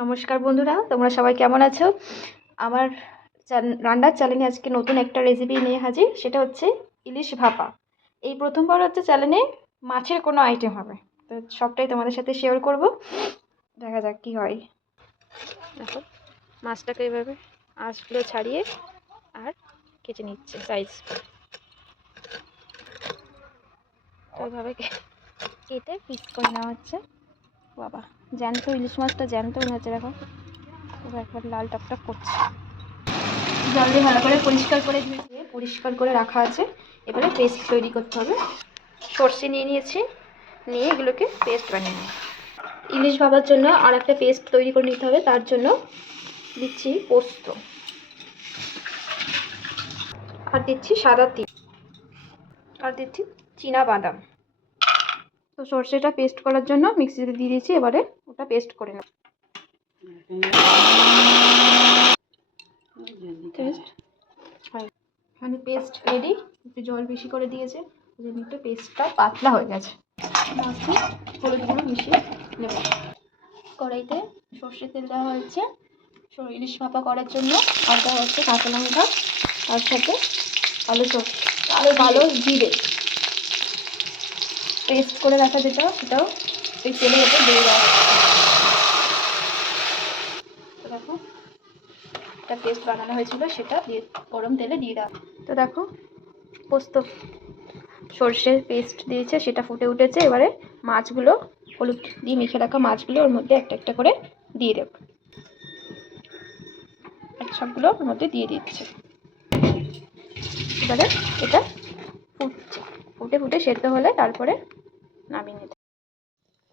নমস্কার বন্ধুরা, তোমরা সবাই কেমন আছো? আমার রান্নার চ্যানেলে আজকে নতুন একটা রেসিপি নিয়ে হাজির। সেটা হচ্ছে ইলিশ ভাপা। এই প্রথমবার হচ্ছে চ্যানেলে মাছের কোনো আইটেম হবে, তো সবটাই তোমাদের সাথে শেয়ার করব। দেখা যাক কি হয়। দেখো, মাছটাকে এইভাবে আঁশগুলো ছাড়িয়ে আর কেটে নিচ্ছে সাইজ। তো এইভাবে কেটে পিস করে নেওয়া হচ্ছে। বাবা, জ্যান্ত ইলিশ মাছটা জ্যান্ত মনে হচ্ছে। দেখো, পুরো একবার লাল টকটক করছে। জল দিয়ে ভালো করে পরিষ্কার করে দিয়ে পরিষ্কার করে রাখা আছে। এবারে পেস্ট তৈরি করতে হবে। সর্ষে নিয়ে নিয়েছি, নিয়ে এগুলোকে পেস্ট বানিয়ে নেব। ইলিশ ভাবার জন্য আর একটা পেস্ট তৈরি করে নিতে হবে। তার জন্য দিচ্ছি পোস্ত, আর দিচ্ছি সাদা তিল, আর দিচ্ছি চীনা বাদাম। তো সর্ষেটা পেস্ট করার জন্য মিক্সিতে দিয়ে দিয়েছি। এবারে ওটা পেস্ট করে নেব। এখানে পেস্ট রেডি। একটু জল বেশি করে দিয়েছে, ওই জন্য একটু পেস্টটা পাতলা হয়ে গেছে। লাস্টে হলুদ গুঁড়ো মিশিয়ে নেব। কড়াইতে সর্ষের তেল দেওয়া হয়েছে ইলিশ ভাপা করার জন্য। আর দেওয়া হচ্ছে কাঁচা লঙ্কা, তার সাথে কালো জিরে। পেস্ট করে রাখা যেটা, সেটাও এই তেলের ওপর দিয়ে দেওয়া হচ্ছে। তো দেখো, একটা পেস্ট বানানো হয়েছিল, সেটা দিয়ে গরম তেলে দিয়ে দেওয়া। তো দেখো, পোস্ত সর্ষের পেস্ট দিয়েছে, সেটা ফুটে উঠেছে। এবারে মাছগুলো হলুদ দিয়ে মেখে রাখা মাছগুলো ওর মধ্যে একটা একটা করে দিয়ে দেব। সবগুলো ওর মধ্যে দিয়ে দিচ্ছে। এবারে এটা ফুটে ফুটে সেদ্ধ হলে তারপরে নামিয়ে নিতে।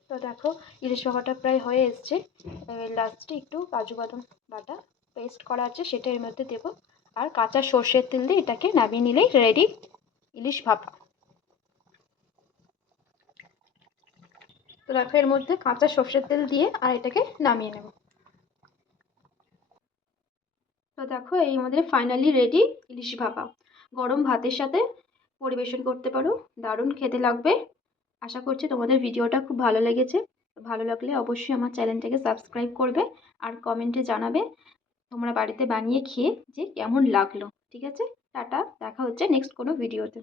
তো দেখো, ইলিশ ভাপাটা প্রায় হয়ে এসছে। লাস্টে একটু কাজু বাদাম বাটা পেস্ট করা আছে, সেটা এর মধ্যে দেবো। আর কাঁচা সর্ষের তেল দিয়ে এটাকে নামিয়ে নিলেই রেডি ইলিশ ভাপা। তো দেখো, এর মধ্যে কাঁচা সর্ষের তেল দিয়ে আর এটাকে নামিয়ে নেব। তো দেখো, এই আমাদের ফাইনালি রেডি ইলিশ ভাপা। গরম ভাতের সাথে পরিবেশন করতে পারো, দারুণ খেতে লাগবে। আশা করছি তোমাদের ভিডিওটা খুব ভালো লেগেছে। ভালো লাগলে অবশ্যই আমার চ্যানেলটাকে সাবস্ক্রাইব করবে আর কমেন্টে জানাবে তোমরা বাড়িতে বানিয়ে খেয়ে যে কেমন লাগলো। ঠিক আছে, টাটা, দেখা হচ্ছে নেক্সট কোনো ভিডিওতে।